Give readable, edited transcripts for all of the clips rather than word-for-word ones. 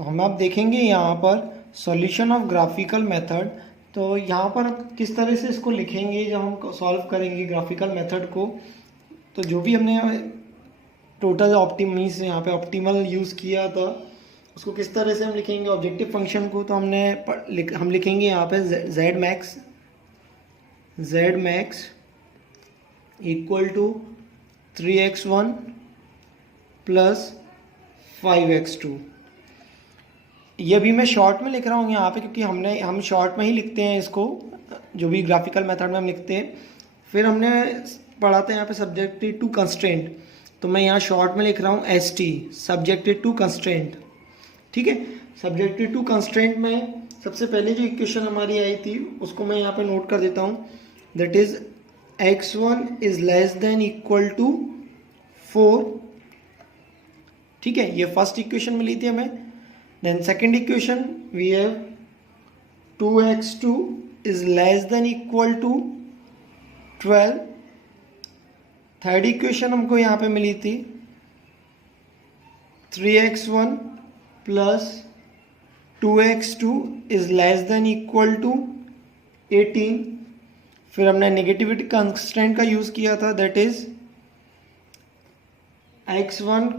तो हम आप देखेंगे यहाँ पर सॉल्यूशन ऑफ ग्राफिकल मेथड। तो यहाँ पर किस तरह से इसको लिखेंगे जब हम सॉल्व करेंगे ग्राफिकल मेथड को। तो जो भी हमने टोटल ऑप्टिमीज यहाँ पे ऑप्टिमल यूज़ किया था उसको किस तरह से हम लिखेंगे ऑब्जेक्टिव फंक्शन को। तो हम लिखेंगे यहाँ पे Z max equal to 3x1 plus 5x2। ये भी मैं शॉर्ट में लिख रहा हूँ यहाँ पे क्योंकि हम शॉर्ट में ही लिखते हैं इसको, जो भी ग्राफिकल मेथड में हम लिखते हैं। फिर हमने पढ़ा था यहाँ पे सब्जेक्टेड टू कंस्ट्रेंट, तो मैं यहाँ शॉर्ट में लिख रहा हूँ ST सब्जेक्टेड टू कंस्ट्रेंट। ठीक है, सब्जेक्टेड टू कंस्ट्रेंट में सबसे पहले जो इक्वेशन हमारी आई थी उसको मैं यहाँ पे नोट कर देता हूँ, that is x1 is less than equal to 4। ठीक है, ये फर्स्ट इक्वेशन मिली थी हमें। Then second equation we have 2x2 is less than equal to 12। Third equation हमको यहाँ पे मिली थी 3x1 plus 2x2 is less than equal to 18। फिर हमने नेगेटिविटी कंस्ट्रेंट का यूज किया था, that is x1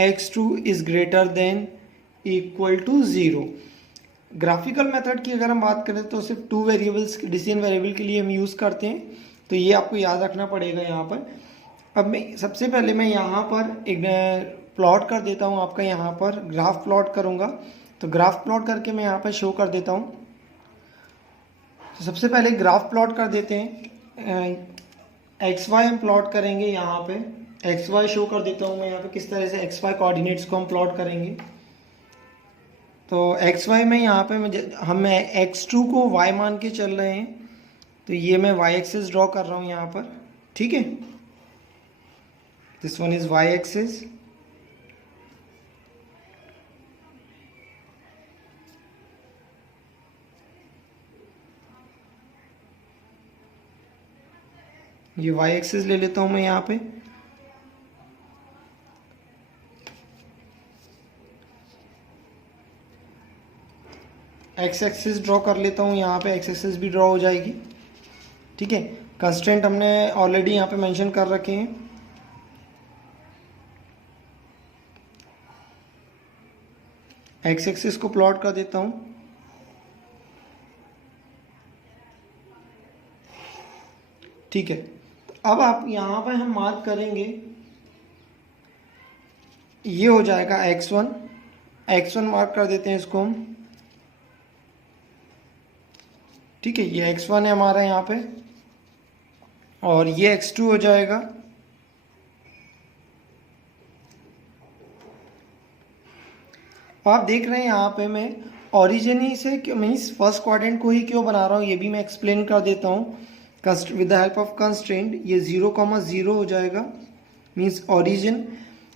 x2 is greater than equal to 0। Graphical method की अगर हम बात करें तो सिर्फ 2 वेरिएबल्स डिसीजन वेरिएबल के लिए हम यूज़ करते हैं, तो ये आपको याद रखना पड़ेगा यहाँ पर। अब मैं सबसे पहले मैं यहाँ पर एक प्लॉट कर देता हूँ, आपका यहाँ पर ग्राफ प्लॉट करूँगा। तो ग्राफ प्लॉट करके मैं यहाँ पर शो कर देता हूँ। तो सबसे पहले ग्राफ प्लॉट कर देते हैं, एक्स वाई हम प्लॉट करेंगे। यहाँ पे एक्स वाई शो कर देता हूँ मैं यहाँ पे किस तरह से एक्स वाई कोऑर्डिनेट्स को हम प्लॉट करेंगे। तो एक्स वाई में यहाँ पे हम x2 को y मान के चल रहे हैं, तो ये मैं y एक्सिस ड्रॉ कर रहा हूँ यहाँ पर। ठीक है, this one is y axis. ये y एक्सिस ले लेता हूँ मैं यहाँ पे। एक्स एक्सिस ड्रॉ कर लेता हूँ यहाँ पे, एक्स एक्सिस भी ड्रॉ हो जाएगी। ठीक है, कंस्ट्रेंट हमने ऑलरेडी यहाँ पे मेंशन कर रखे हैं। एक्स एक्सिस को प्लॉट कर देता हूँ। ठीक है, तो अब आप यहाँ पे हम मार्क करेंगे, ये हो जाएगा x1 मार्क कर देते हैं इसको हम। ठीक है, ये x1 है हमारा यहाँ पे, और ये x2 हो जाएगा। आप देख रहे हैं यहाँ पे मैं ओरिजिन ही से मीन्स फर्स्ट क्वाड्रेंट को ही क्यों बना रहा हूँ ये भी मैं एक्सप्लेन कर देता हूँ। With the help of constraint ये 0,0 हो जाएगा, मीन्स ओरिजिन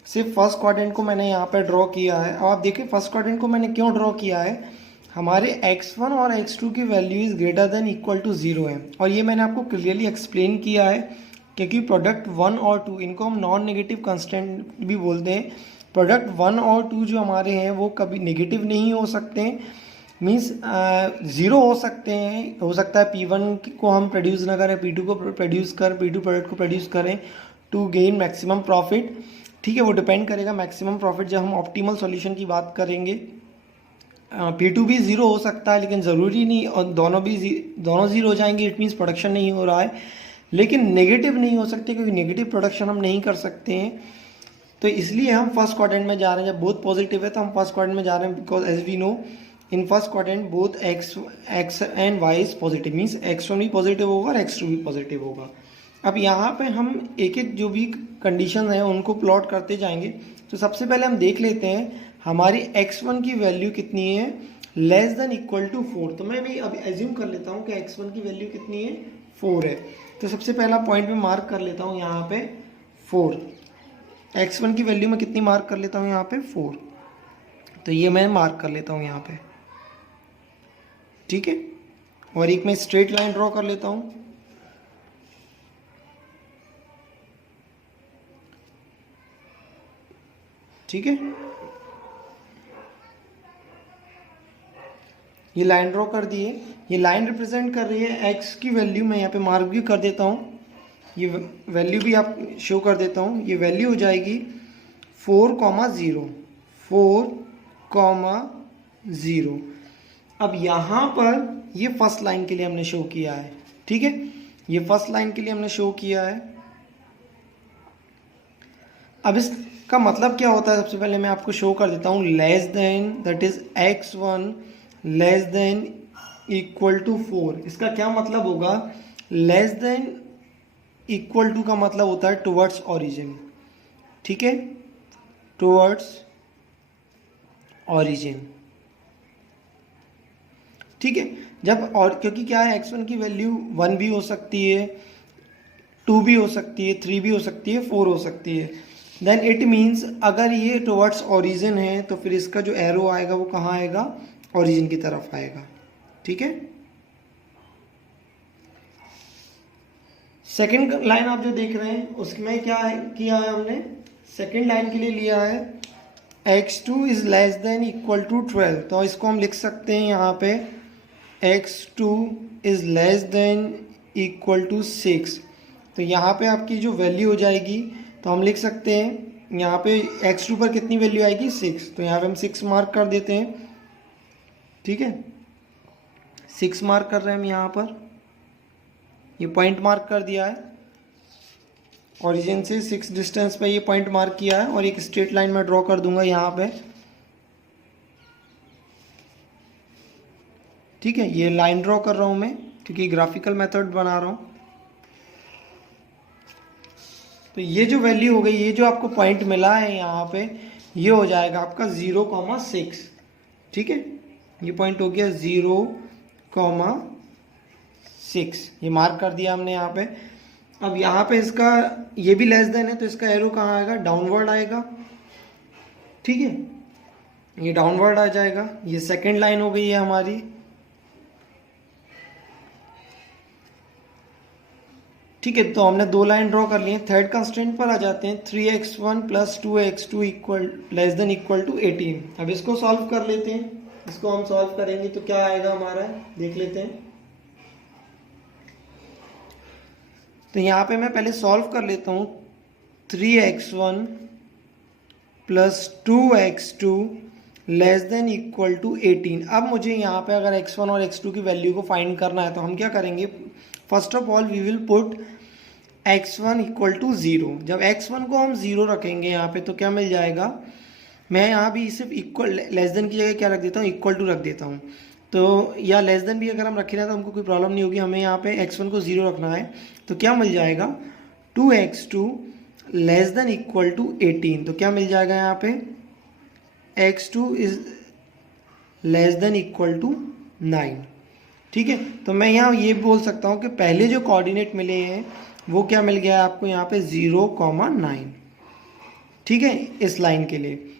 सिर्फ फर्स्ट क्वाड्रेंट को मैंने यहाँ पे ड्रॉ किया है। अब आप देखिए फर्स्ट क्वाड्रेंट को मैंने क्यों ड्रॉ किया है, हमारे x1 और x2 की value is greater than equal to 0 है, और ये मैंने आपको क्लियरली एक्सप्लेन किया है क्योंकि प्रोडक्ट 1 और 2 इनको हम नॉन नेगेटिव कंस्टेंट भी बोलते हैं। प्रोडक्ट 1 और 2 जो हमारे हैं वो कभी नेगेटिव नहीं हो सकते, मीन्स 0 हो सकते हैं। हो सकता है P1 को हम प्रोड्यूस ना करें, P2 को प्रोड्यूस करें, P2 प्रोडक्ट को प्रोड्यूस करें टू गेन मैक्सिमम प्रॉफिट। ठीक है, वो डिपेंड करेगा मैक्सिमम प्रॉफिट जब हम ऑप्टिमल सॉल्यूशन की बात करेंगे। P2 भी 0 हो सकता है लेकिन ज़रूरी नहीं, और दोनों 0 हो जाएंगे, इट मीन्स प्रोडक्शन नहीं हो रहा है। लेकिन नेगेटिव नहीं हो सकते क्योंकि नेगेटिव प्रोडक्शन हम नहीं कर सकते हैं, तो इसलिए हम फर्स्ट क्वाड्रेंट में जा रहे हैं। जब बोथ पॉजिटिव है तो हम फर्स्ट क्वाड्रेंट में जा रहे हैं, because as we know in first quadrant both x and y is positive, means x1 भी पॉजिटिव होगा और x2 भी पॉजिटिव होगा। अब यहाँ पे हम एक एक जो भी कंडीशन है उनको प्लॉट करते जाएंगे। तो सबसे पहले हम देख लेते हैं हमारी x1 की वैल्यू कितनी है, लेस देन इक्वल टू 4। तो मैं भी अभी एज्यूम कर लेता हूँ कि x1 की वैल्यू कितनी है, 4 है। तो सबसे पहला पॉइंट में मार्क कर लेता हूँ यहाँ पे 4। x1 की वैल्यू में कितनी मार्क कर लेता हूँ यहाँ पे 4, तो ये मैं मार्क कर लेता हूँ यहाँ पे। ठीक है, और एक मैं स्ट्रेट लाइन ड्रॉ कर लेता हूँ। ठीक है, ये लाइन ड्रॉ कर दिए, ये लाइन रिप्रेजेंट कर रही है x की वैल्यू, मैं यहाँ पे मार्क भी कर देता हूँ, ये वैल्यू भी आप शो कर देता हूँ, ये वैल्यू हो जाएगी 4,0, 4,0। अब यहाँ पर ये फर्स्ट लाइन के लिए हमने शो किया है, ठीक है, ये फर्स्ट लाइन के लिए हमने शो किया है। अब इसका मतलब क्या होता है, सबसे पहले मैं आपको शो कर देता हूँ, less than, that is x1 less than equal to 4। इसका क्या मतलब होगा, लेस देन इक्वल टू का मतलब होता है टुवर्ड्स ओरिजिन, ठीक है, टुवर्ड्स ओरिजिन, ठीक है। जब और क्योंकि क्या है, x1 की वैल्यू 1 भी हो सकती है, 2 भी हो सकती है, 3 भी हो सकती है, 4 हो सकती है। देन इट मीन्स अगर ये टुवर्ड्स ओरिजिन है तो फिर इसका जो एरो आएगा वो कहाँ आएगा, ओरिजिन की तरफ आएगा, ठीक है। सेकंड लाइन आप जो देख रहे हैं उसमें क्या है किया है हमने, सेकंड लाइन के लिए लिया है x2 is less than equal to 12, तो इसको हम लिख सकते हैं यहाँ पे x2 is less than equal to 6। तो यहाँ पे आपकी जो वैल्यू हो जाएगी, तो हम लिख सकते हैं यहाँ पे x2 पर कितनी वैल्यू आएगी, 6, तो यहाँ पे हम 6 मार्क कर देते हैं, ठीक है, 6 मार्क कर रहे हैं हम यहाँ पर, ये पॉइंट मार्क कर दिया है, ओरिजिन से 6 डिस्टेंस पे ये पॉइंट मार्क किया है, और एक स्ट्रेट लाइन में ड्रॉ कर दूंगा यहाँ पे, ठीक है, ये लाइन ड्रॉ कर रहा हूँ मैं क्योंकि ग्राफिकल मेथड बना रहा हूँ। तो ये जो वैल्यू हो गई, ये जो आपको पॉइंट मिला है यहाँ पे, ये हो जाएगा आपका 0,6, ठीक है, ये पॉइंट हो गया 0,6, ये मार्क कर दिया हमने यहाँ पे। अब यहाँ पे इसका ये भी लेस देन है, तो इसका एरो कहाँ आएगा, डाउनवर्ड आएगा, ठीक है, ये डाउनवर्ड आ जाएगा। ये सेकंड लाइन हो गई है हमारी, ठीक है। तो हमने 2 लाइन ड्रॉ कर लिए। थर्ड कंस्ट्रेंट पर आ जाते हैं, 3x1 plus 2x2 equal less than equal to 18। अब इसको सॉल्व कर लेते हैं, इसको हम सॉल्व करेंगे तो क्या आएगा हमारा, देख लेते हैं। तो यहाँ पे मैं पहले सॉल्व कर लेता हूँ, 3x1 plus 2x2 less than equal to 18। अब मुझे यहाँ पे अगर x1 और x2 की वैल्यू को फाइंड करना है तो हम क्या करेंगे, first of all we will put x1 equal to 0। जब x1 को हम 0 रखेंगे यहाँ पे तो क्या मिल जाएगा, मैं यहाँ भी सिर्फ इक्वल लेस देन की जगह क्या रख देता हूँ, इक्वल टू रख देता हूँ। तो या लेस देन भी अगर हम रखे ना तो हमको कोई प्रॉब्लम नहीं होगी, हमें यहाँ पे x1 को 0 रखना है। तो क्या मिल जाएगा, 2x2 less than equal to 18। तो क्या मिल जाएगा यहाँ पे, x2 is less than equal to 9, ठीक है। तो मैं यहाँ ये बोल सकता हूँ कि पहले जो कोऑर्डिनेट मिले हैं वो क्या मिल गया है आपको यहाँ पे 0,9, ठीक है, इस लाइन के लिए।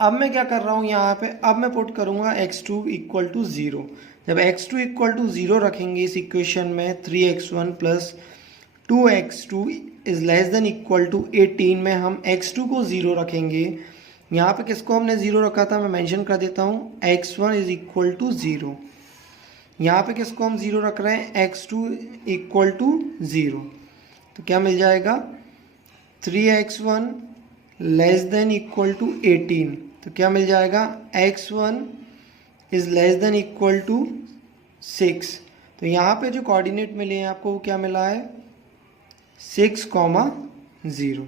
अब मैं क्या कर रहा हूँ यहाँ पे, अब मैं पुट करूँगा x2 इक्वल टू 0। जब x2 इक्वल टू 0 रखेंगे इस इक्वेशन में, 3x1 plus 2x2 is less than equal to 18 में हम x2 को 0 रखेंगे। यहाँ पे किसको हमने 0 रखा था, मैं मेंशन कर देता हूँ, x1 इज इक्वल टू 0। यहाँ पे किसको हम 0 रख रहे हैं, x2 इक्वल टू 0। तो क्या मिल जाएगा, 3x1 less than equal to 18। तो क्या मिल जाएगा, x1 is less than equal to 6। तो यहाँ पे जो कोऑर्डिनेट मिले हैं आपको वो क्या मिला है, 6,0,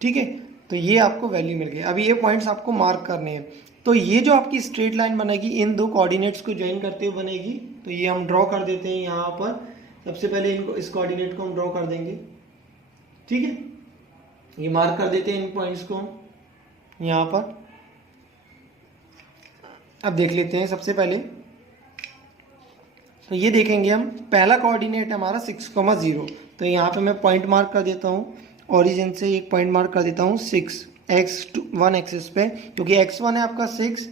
ठीक है। तो ये आपको वैल्यू मिल गई। अभी ये पॉइंट्स आपको मार्क करने हैं। तो ये जो आपकी स्ट्रेट लाइन बनेगी इन दो कोऑर्डिनेट्स को ज्वाइन करते हुए बनेगी। तो ये हम ड्रॉ कर देते हैं यहाँ पर। सबसे पहले इनको, इस कोऑर्डिनेट को हम ड्रॉ कर देंगे, ठीक है, ये मार्क कर देते हैं इन पॉइंट्स को यहाँ पर। अब देख लेते हैं सबसे पहले, तो ये देखेंगे हम, पहला कोऑर्डिनेट हमारा 6,0। तो यहाँ पे मैं पॉइंट मार्क कर देता हूँ, ओरिजिन से एक पॉइंट मार्क कर देता हूँ 6x1 एक्सिस पे, क्योंकि x1 है आपका 6।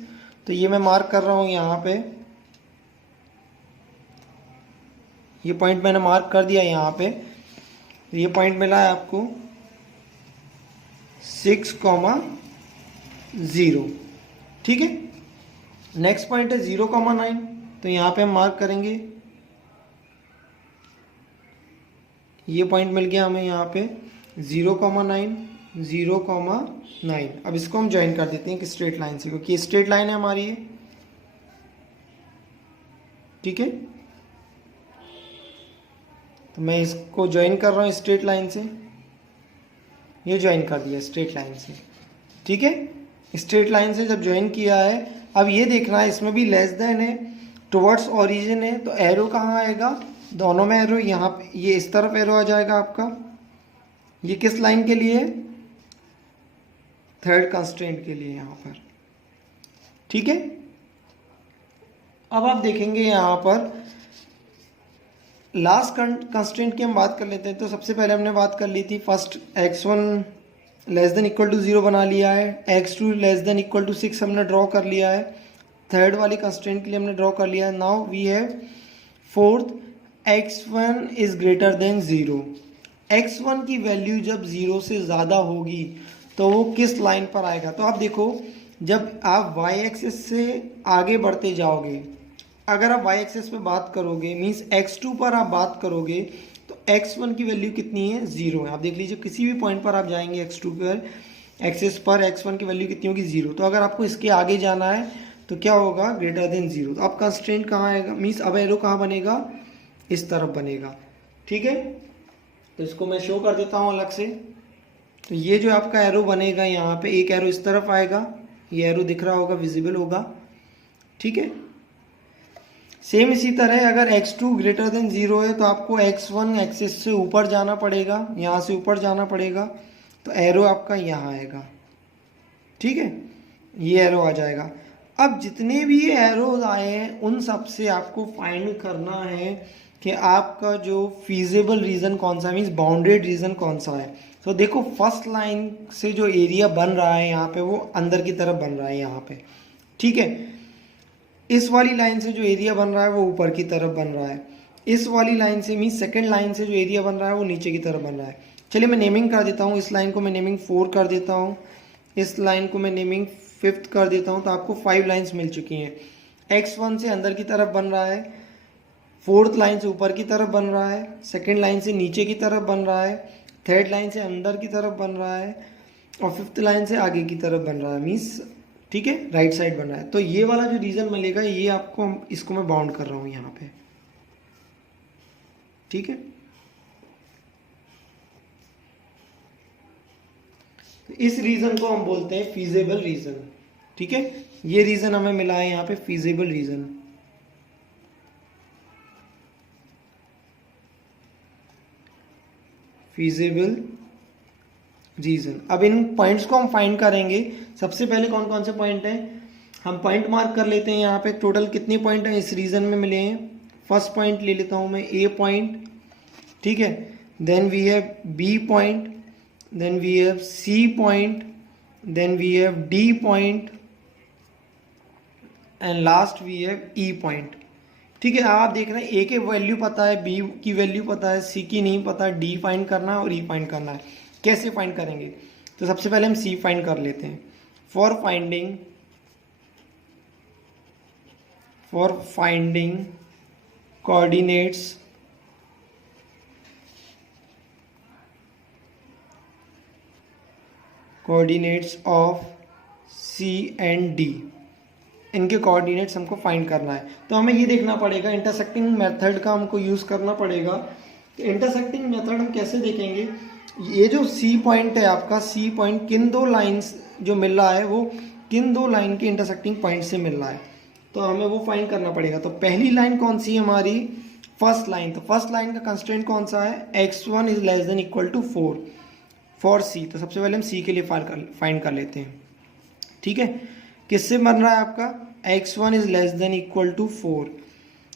तो ये मैं मार्क कर रहा हूँ यहाँ पे, ये पॉइंट मैंने मार्क कर दिया यहाँ पे। ये पॉइंट मिला है आपको 6,0, ठीक है। नेक्स्ट पॉइंट है 0,9। तो यहाँ पे हम मार्क करेंगे, ये पॉइंट मिल गया हमें यहाँ पे 0,9 0,9। अब इसको हम ज्वाइन कर देते हैं एक स्ट्रेट लाइन से, क्योंकि स्ट्रेट लाइन है हमारी ये, ठीक है। तो मैं इसको ज्वाइन कर रहा हूँ स्ट्रेट लाइन से, ये ज्वाइन कर दिया स्ट्रेट लाइन से, ठीक है। स्ट्रेट लाइन से जब ज्वाइन किया है, अब ये देखना है इसमें भी लेस देन है, टुवर्ड्स ओरिजिन है, तो एरो कहाँ आएगा, दोनों में एरो, यहाँ पे ये इस तरफ एरो आ जाएगा आपका। ये किस लाइन के लिए, थर्ड कंस्ट्रेंट के लिए यहाँ पर, ठीक है। अब आप देखेंगे यहाँ पर लास्ट कंस्ट्रेंट की हम बात कर लेते हैं। तो सबसे पहले हमने बात कर ली थी, first x1 less than equal to 0 बना लिया है, x2 less than equal to 6 हमने ड्रॉ कर लिया है, थर्ड वाली कंस्ट्रेंट के लिए हमने ड्रॉ कर लिया है। Now we have fourth, x1 is greater than 0। x1 की वैल्यू जब 0 से ज़्यादा होगी तो वो किस लाइन पर आएगा। तो आप देखो, जब आप y एक्सिस से आगे बढ़ते जाओगे, अगर आप y एक्सिस पे बात करोगे, मीन्स x2 पर आप बात करोगे, तो x1 की वैल्यू कितनी है, 0 है। आप देख लीजिए किसी भी पॉइंट पर आप जाएंगे x2 पर, एक्सिस पर x1 की वैल्यू कितनी होगी, 0। तो अगर आपको इसके आगे जाना है तो क्या होगा, ग्रेटर देन 0। तो अब कंस्ट्रेंट कहाँ आएगा, मीन्स अब एरो कहाँ बनेगा, इस तरफ बनेगा, ठीक है। तो इसको मैं शो कर देता हूँ अलग से। तो ये जो आपका एरो बनेगा, यहाँ पे एक एरो इस तरफ आएगा, ये एरो दिख रहा होगा, विजिबल होगा, ठीक है। सेम इसी तरह अगर x2 ग्रेटर देन 0 है तो आपको x1 एक्सिस से ऊपर जाना पड़ेगा, यहाँ से ऊपर जाना पड़ेगा, तो एरो आपका यहाँ आएगा, ठीक है, ये एरो आ जाएगा। अब जितने भी ये एरोज आए हैं उन सब से आपको फाइंड करना है कि आपका जो फीजिबल रीजन कौन सा है, मीन्स बाउंडेड रीजन कौन सा है। तो देखो फर्स्ट लाइन से जो एरिया बन रहा है यहाँ पे, वो अंदर की तरफ बन रहा है यहाँ पे, ठीक है। इस वाली लाइन से जो एरिया बन रहा है वो ऊपर की तरफ बन रहा है, इस वाली लाइन से मीन्स सेकंड लाइन से जो एरिया बन रहा है वो नीचे की तरफ बन रहा है। चलिए मैं नेमिंग कर देता हूँ, इस लाइन को मैं नेमिंग 4 कर देता हूँ, इस लाइन को मैं नेमिंग 5th कर देता हूँ। तो आपको 5 लाइन्स मिल चुकी हैं। x1 से अंदर की तरफ बन रहा है, फोर्थ लाइन से ऊपर की तरफ बन रहा है, सेकेंड लाइन से नीचे की तरफ बन रहा है, थर्ड लाइन से अंदर की तरफ बन रहा है, और फिफ्थ लाइन से आगे की तरफ बन रहा है, मीन्स ठीक है, राइट साइड बन रहा है। तो ये वाला जो रीजन मिलेगा, ये आपको, इसको मैं बाउंड कर रहा हूँ यहाँ पे, ठीक है। तो इस रीजन को हम बोलते हैं फीजिबल रीजन, ठीक है। ये रीजन हमें मिला है यहाँ पे, फीजिबल रीजन। Feasible reason. अब इन पॉइंट्स को हम फाइंड करेंगे। सबसे पहले कौन कौन से पॉइंट हैं, हम पॉइंट मार्क कर लेते हैं। यहाँ पे टोटल कितने पॉइंट हैं इस रीजन में मिले हैं। फर्स्ट पॉइंट ले लेता हूँ मैं, ए पॉइंट, ठीक है। Then we have B point, then we have C point, then we have D point, and last we have E point, ठीक है। आप देख रहे हैं ए की वैल्यू पता है, बी की वैल्यू पता है, सी की नहीं पता, डी फाइंड करना है और ई फाइंड करना है। कैसे फाइंड करेंगे, तो सबसे पहले हम सी फाइंड कर लेते हैं। For finding coordinates of C and D, इनके कोऑर्डिनेट्स हमको फाइंड करना है। तो हमें ये देखना पड़ेगा, इंटरसेक्टिंग मेथड का हमको यूज़ करना पड़ेगा। तो इंटरसेक्टिंग मेथड हम कैसे देखेंगे, ये जो सी पॉइंट है आपका, सी पॉइंट किन दो लाइंस जो मिल रहा है वो किन दो लाइन के इंटरसेक्टिंग पॉइंट से मिल रहा है, तो हमें वो फाइंड करना पड़ेगा। तो पहली लाइन कौन सी है हमारी, फर्स्ट लाइन। तो फर्स्ट लाइन का कंस्ट्रेंट कौन सा है, x1 is less than equal to 4 for C. तो सबसे पहले हम सी के लिए फाइंड कर लेते हैं, ठीक है। किससे बन रहा है आपका, x1 is less than equal to 4,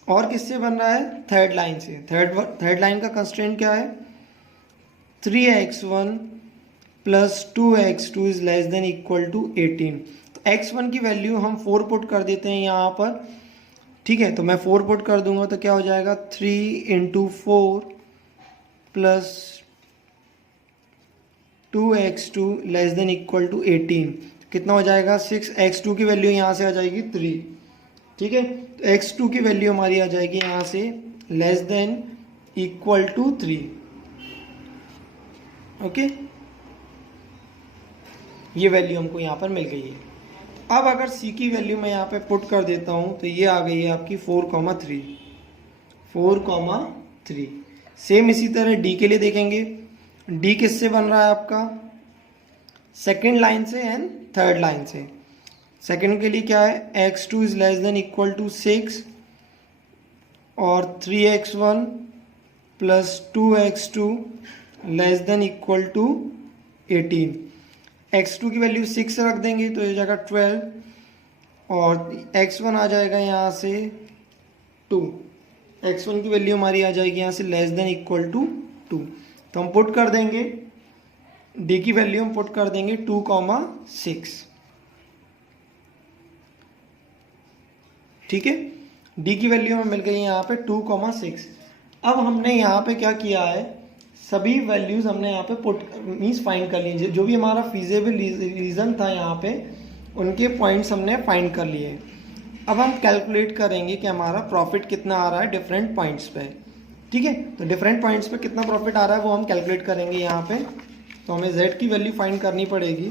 और किससे बन रहा है, थर्ड लाइन से। थर्ड लाइन का कंस्ट्रेंट क्या है, 3x1 plus 2x2 is less than equal to 18। तो x1 की वैल्यू हम 4 पुट कर देते हैं यहाँ पर, ठीक है। तो मैं 4 पुट कर दूंगा तो क्या हो जाएगा, 3 into 4 plus 2x2 less than equal to 18, कितना हो जाएगा 6। x2 की वैल्यू यहाँ से आ जाएगी 3, ठीक है, तो x2 की वैल्यू हमारी आ जाएगी यहाँ से less than equal to 3। Okay, ये वैल्यू हमको यहाँ पर मिल गई है। अब अगर c की वैल्यू मैं यहाँ पे पुट कर देता हूँ तो ये आ गई है आपकी 4,3। 4,3। सेम इसी तरह d के लिए देखेंगे। d किससे बन रहा है आपका? सेकेंड लाइन से एंड थर्ड लाइन से। सेकेंड के लिए क्या है? x2 is less than equal to 6 और 3x1 plus 2x2 less than equal to 18। x2 की वैल्यू 6 रख देंगे तो ये जाएगा 12 और x1 आ जाएगा यहाँ से 2। x1 की वैल्यू हमारी आ जाएगी यहाँ से लेस देन इक्वल टू 2। तो हम पुट कर देंगे d की वैल्यू हम पुट कर देंगे 2,6। ठीक है, d की वैल्यू हमें मिल गई है यहाँ पे 2,6। अब हमने यहाँ पे क्या किया है, सभी वैल्यूज हमने यहाँ पे पुट मीन्स फाइंड कर लीजिए। जो भी हमारा फीजेबल रीजन था यहाँ पे उनके पॉइंट्स हमने फाइंड कर लिए। अब हम कैलकुलेट करेंगे कि हमारा प्रॉफिट कितना आ रहा है डिफरेंट पॉइंट्स पे। ठीक है, तो डिफरेंट पॉइंट्स पे कितना प्रॉफिट आ रहा है वो हम कैलकुलेट करेंगे यहाँ पे। तो हमें z की वैल्यू फाइंड करनी पड़ेगी।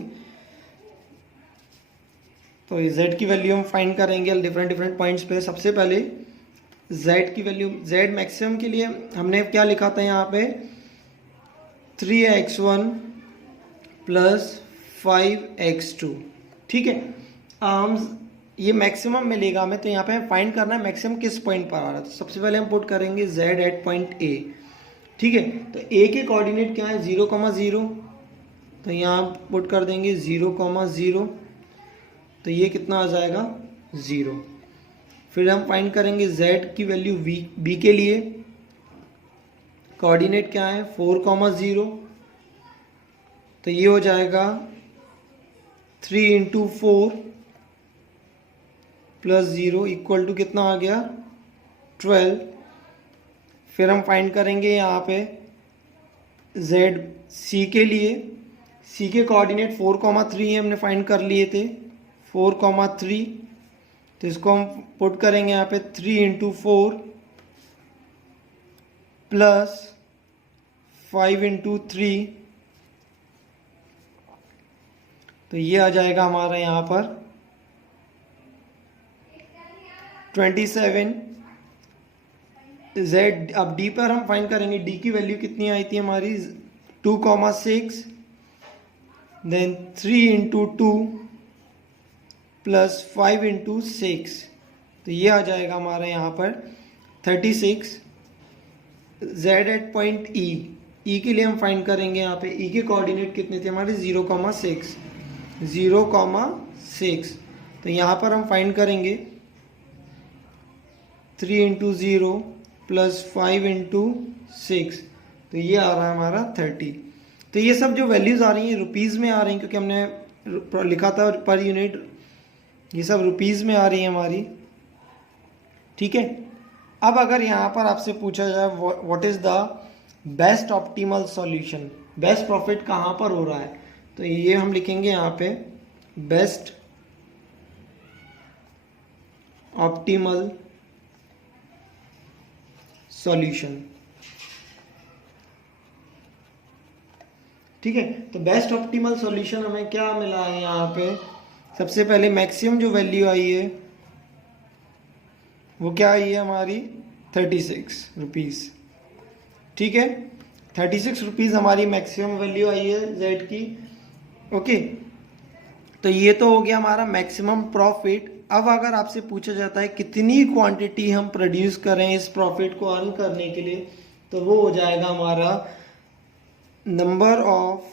तो z की वैल्यू हम फाइंड करेंगे डिफरेंट पॉइंट्स पे। सबसे पहले z की वैल्यू, z मैक्सिमम के लिए हमने क्या लिखा था यहाँ पे 3x1 प्लस 5x2। ठीक है, ये मैक्सिमम मिलेगा हमें, तो यहाँ पे फाइंड करना है मैक्सिमम किस पॉइंट पर आ रहा है। तो सबसे पहले हम पुट करेंगे z एट पॉइंट a। ठीक है, तो a के कोऑर्डिनेट क्या है 0,0, तो यहाँ पुट कर देंगे 0,0, तो ये कितना आ जाएगा 0। फिर हम फाइंड करेंगे z की वैल्यू b के लिए, कोऑर्डिनेट क्या है 4,0, तो ये हो जाएगा 3 इंटू 4 प्लस 0 इक्वल टू कितना आ गया 12। फिर हम फाइंड करेंगे यहाँ पे z c के लिए, c के कोऑर्डिनेट 4,3 हमने फाइंड कर लिए थे 4,3, तो इसको हम पुट करेंगे यहाँ पे 3 इंटू 4 प्लस 5 इंटू 3, तो ये आ जाएगा हमारा यहाँ पर 27। z, अब d पर हम फाइंड करेंगे, d की वैल्यू कितनी आई थी हमारी 2,6, देन 3 इंटू 2 प्लस 5 इंटू 6, तो ये आ जाएगा हमारा यहाँ पर 36। z एट पॉइंट e के लिए हम फाइंड करेंगे यहाँ पे e के कोऑर्डिनेट कितने थे हमारे 0,6, तो यहाँ पर हम फाइंड करेंगे 3 इंटू 0 प्लस 5 इंटू 6, तो ये आ रहा है हमारा 30। तो ये सब जो वैल्यूज़ आ रही हैं रुपीज़ में आ रही हैं, क्योंकि हमने लिखा था पर यूनिट, ये सब रुपीज़ में आ रही है हमारी। ठीक है, अब अगर यहाँ पर आपसे पूछा जाए what is the best optimal solution, best profit कहाँ पर हो रहा है, तो ये हम लिखेंगे यहाँ पे बेस्ट ऑप्टिमल सॉल्यूशन। ठीक है, तो बेस्ट ऑप्टिमल सॉल्यूशन हमें क्या मिला है यहाँ पे, सबसे पहले मैक्सिमम जो वैल्यू आई है वो क्या आई है हमारी 36 रुपीज़। ठीक है, 36 रुपीज़ हमारी मैक्सिमम वैल्यू आई है जेड की। ओके, तो ये तो हो गया हमारा मैक्सिमम प्रॉफिट। अब अगर आपसे पूछा जाता है कितनी क्वांटिटी हम प्रोड्यूस करें इस प्रॉफिट को अर्न करने के लिए, तो वो हो जाएगा हमारा नंबर ऑफ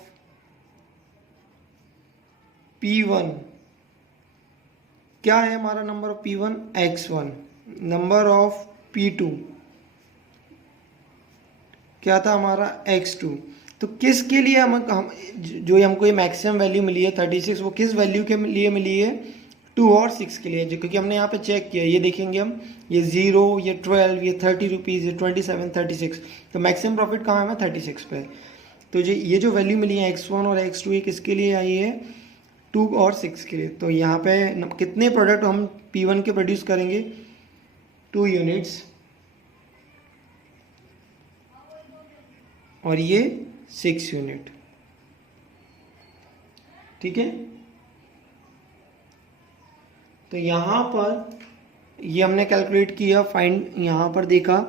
P1। क्या है हमारा number of P1 X1, number of P2 क्या था हमारा X2। तो किसके लिए हम जो हमको ये मैक्सिमम वैल्यू मिली है 36, वो किस वैल्यू के लिए मिली है 2 और 6 के लिए, जो क्योंकि हमने यहाँ पे चेक किया, ये देखेंगे हम, ये 0, ये 12, ये 30 रुपीज़, ये 27, 36, तो मैक्सिमम प्रॉफिट कहाँ है 36 पे। तो ये जो वैल्यू मिली है X1 और X2 ये किसके लिए आई है 2 और 6 के लिए। तो यहाँ पे कितने प्रोडक्ट हम P1 के प्रोड्यूस करेंगे, 2 यूनिट्स, और ये 6 यूनिट, ठीक है। तो यहाँ पर ये हमने कैलकुलेट किया, फाइंड यहाँ पर देखा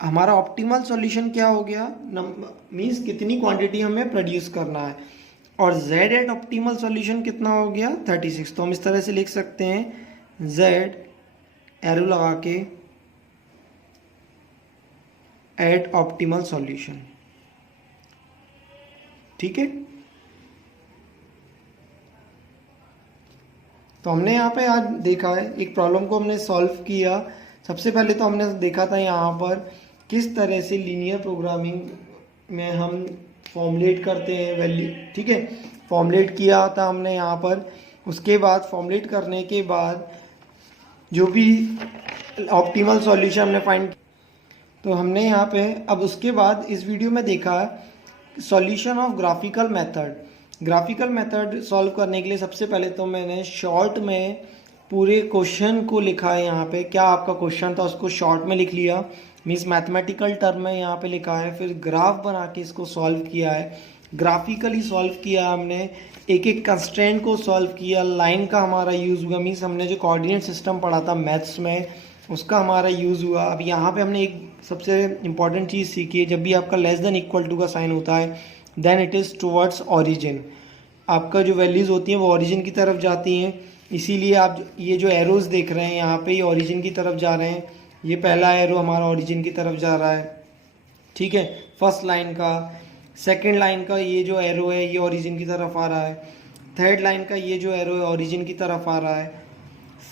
हमारा ऑप्टिमल सॉल्यूशन क्या हो गया, मीन्स कितनी क्वांटिटी हमें प्रोड्यूस करना है, और z एट ऑप्टिमल सॉल्यूशन कितना हो गया 36। तो हम इस तरह से लिख सकते हैं z एरो लगा के एट ऑप्टिमल सॉल्यूशन, ठीक है। तो हमने यहाँ पे आज देखा है, एक प्रॉब्लम को हमने सॉल्व किया। सबसे पहले तो हमने देखा था यहाँ पर किस तरह से लीनियर प्रोग्रामिंग में हम फॉर्मुलेट करते हैं वैल्यू, ठीक है। फॉर्मुलेट किया था हमने यहाँ पर, उसके बाद फॉर्मुलेट करने के बाद जो भी ऑप्टिमल सॉल्यूशन हमने फाइंड, तो हमने यहाँ पे अब उसके बाद इस वीडियो में देखा solution of graphical method. Graphical method solve करने के लिए सबसे पहले तो मैंने शॉर्ट में पूरे क्वेश्चन को लिखा है। यहाँ पे क्या आपका क्वेश्चन था उसको शॉर्ट में लिख लिया, मीन्स मैथमेटिकल टर्म में यहाँ पे लिखा है, फिर ग्राफ बना के इसको सॉल्व किया है, ग्राफिकली सॉल्व किया हमने, एक एक कंस्ट्रेंट को सॉल्व किया, लाइन का हमारा यूज़ हुआ, मीन्स हमने जो कोऑर्डिनेट सिस्टम पढ़ा था मैथ्स में उसका हमारा यूज़ हुआ। अब यहाँ पे हमने एक सबसे इम्पॉर्टेंट चीज़ सीखी है, जब भी आपका लेस देन इक्वल टू का साइन होता है then it is towards origin, आपका जो वैल्यूज़ होती हैं वो ऑरिजिन की तरफ जाती हैं, इसीलिए आप ये जो एरोज़ देख रहे हैं यहाँ पे ये ऑरिजिन की तरफ जा रहे हैं। ये पहला एरो हमारा ऑरिजिन की तरफ जा रहा है, ठीक है, फर्स्ट लाइन का। सेकंड लाइन का ये जो एरो है ये ऑरिजिन की तरफ आ रहा है। थर्ड लाइन का ये जो एरो है ऑरिजिन की तरफ आ रहा है।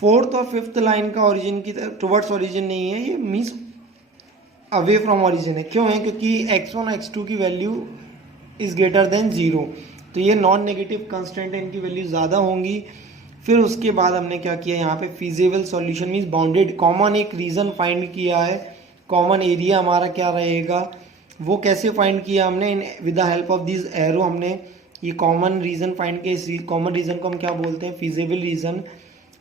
फोर्थ और फिफ्थ लाइन का ऑरिजिन की तरफ टुवर्ड्स ऑरिजिन नहीं है, ये मीन्स अवे फ्रॉम ऑरिजिन है। क्यों है, क्योंकि x1 और x2 की वैल्यू इज़ ग्रेटर देन 0, तो ये नॉन नेगेटिव कंस्टेंट है, इनकी वैल्यू ज़्यादा होंगी। फिर उसके बाद हमने क्या किया, यहाँ पे feasible solution means bounded common एक रीज़न फाइंड किया है, कॉमन एरिया हमारा क्या रहेगा वो कैसे फाइंड किया हमने, with the help of this arrow हमने ये कॉमन रीज़न फाइंड किया। इस कॉमन रीज़न को हम क्या बोलते हैं, फिजिबल रीज़न।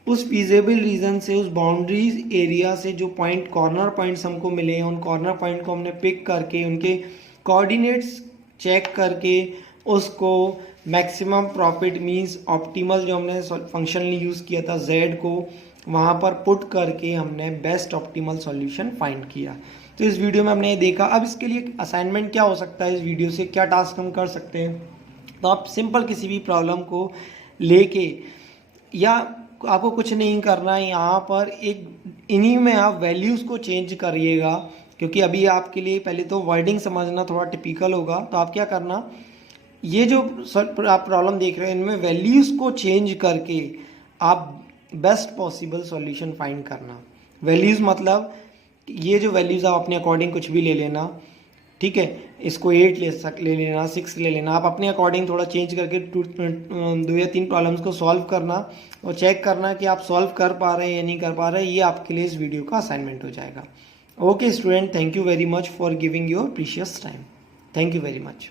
उस फिजिबल रीज़न से, उस बाउंड्रीज एरिया से जो पॉइंट कॉर्नर पॉइंट्स हमको मिले हैं उन कॉर्नर पॉइंट को हमने पिक करके उनके कोऑर्डिनेट्स चेक करके उसको मैक्सिमम प्रॉफिट मींस ऑप्टिमल जो हमने फंक्शन यूज़ किया था z को वहाँ पर पुट करके हमने बेस्ट ऑप्टिमल सॉल्यूशन फाइंड किया। तो इस वीडियो में हमने ये देखा। अब इसके लिए असाइनमेंट क्या हो सकता है, इस वीडियो से क्या टास्क हम कर सकते हैं, तो आप सिंपल किसी भी प्रॉब्लम को लेके, या आपको कुछ नहीं करना है, यहाँ पर एक इन्हीं में आप वैल्यूज़ को चेंज करिएगा, क्योंकि अभी आपके लिए पहले तो वर्डिंग समझना थोड़ा टिपिकल होगा। तो आप क्या करना, ये जो आप प्रॉब्लम देख रहे हैं इनमें वैल्यूज़ को चेंज करके आप बेस्ट पॉसिबल सॉल्यूशन फाइंड करना। वैल्यूज़ मतलब ये जो वैल्यूज़ आप अपने अकॉर्डिंग कुछ भी ले लेना, ठीक है, इसको 8 ले लेना, 6 ले लेना, आप अपने अकॉर्डिंग थोड़ा चेंज करके 2 या 3 प्रॉब्लम्स को सॉल्व करना और चेक करना कि आप सॉल्व कर पा रहे हैं या नहीं कर पा रहे हैं। ये आपके लिए इस वीडियो का असाइनमेंट हो जाएगा। Okay student, thank you very much for giving your precious time. Thank you very much.